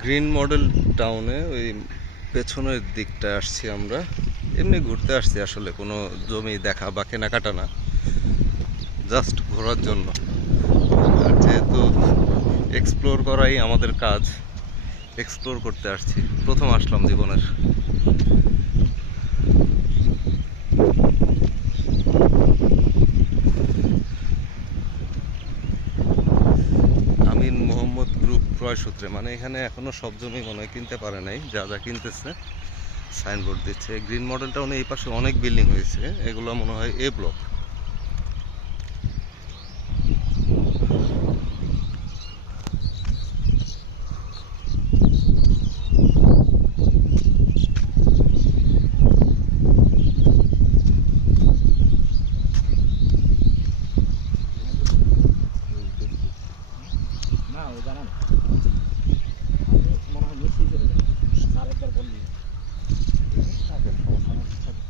Green model টাউনে ওই পেছনের দিকটা আসছি আমরা। এমনি ঘুরতে আসছি আসলে, কোনো জমি দেখা বা কেনাকাটা না। জাস্ট ঘোরার জন্য। আর যেহেতু এক্সপ্লোর করাই আমাদের কাজ এক্সপ্লোর করতে আসছি। প্রথম আসলাম জীবনের। আমিন মোহাম্মদ গ্রুপ ক্রয় সূত্রে। মানে এখানে এখনও সব জমি মনে হয় কিনতে পারে নাই, যা যা কিনতেছে। সাইনবোর্ড দিচ্ছে। গ্রিন মডেলটা উনি এই পাশে অনেক বিল্ডিং হয়েছে। এগুলো মনে হয় এ ব্লক না ও জানা না মনে হয় মিশিয়ে চলে যাবে স্যার একবার বললি থাকে সমস্যা নেই, থাকে।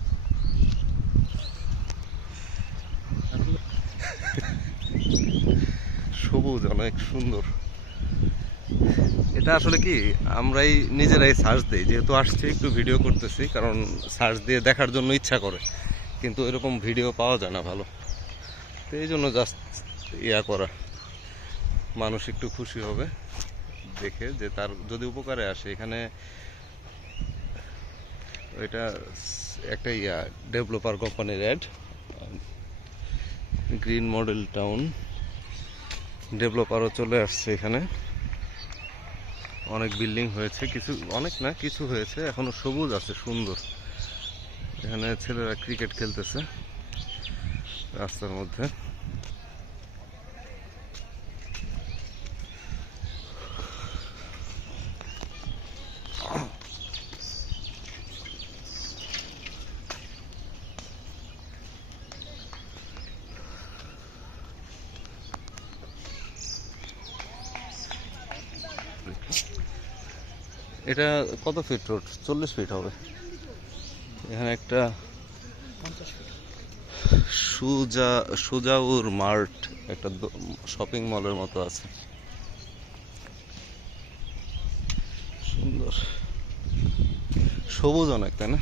আর কি সবুজ, অনেক সুন্দর। এটা আসলে কি, আমরাই নিজেরাই সার্চ দিই। যেহেতু আসছি, একটু ভিডিও করতেছি, কারণ সার্চ দিয়ে দেখার জন্য ইচ্ছা করে। কিন্তু এরকম ভিডিও পাওয়া যায় না ভালো। তো এই জন্য জাস্ট ইয়া করা। মানুষ একটু খুশি হবে, দেখে যে তার যদি উপকারে আসে। এখানে এটা একটা ইয়া ডেভেলপার কোম্পানির অ্যাড গ্রিন মডেল টাউন ডেভেলপারও চলে আসছে এখানে। অনেক বিল্ডিং হয়েছে, কিছু, অনেক না, কিছু হয়েছে, এখনও সবুজ আছে, সুন্দর। এখানে ছেলেরা ক্রিকেট খেলতেছে রাস্তার মধ্যে। এটা কত ফিট রোড চল্লিশ ফিট হবে। এখানে একটা সুজা, সুজাউর মার্ট, একটা শপিং মলের মতো আছে। সুন্দর। সবুজ অনেক তাই না?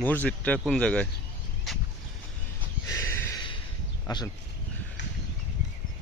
মসজিদটা কোন জায়গায়? আসেন।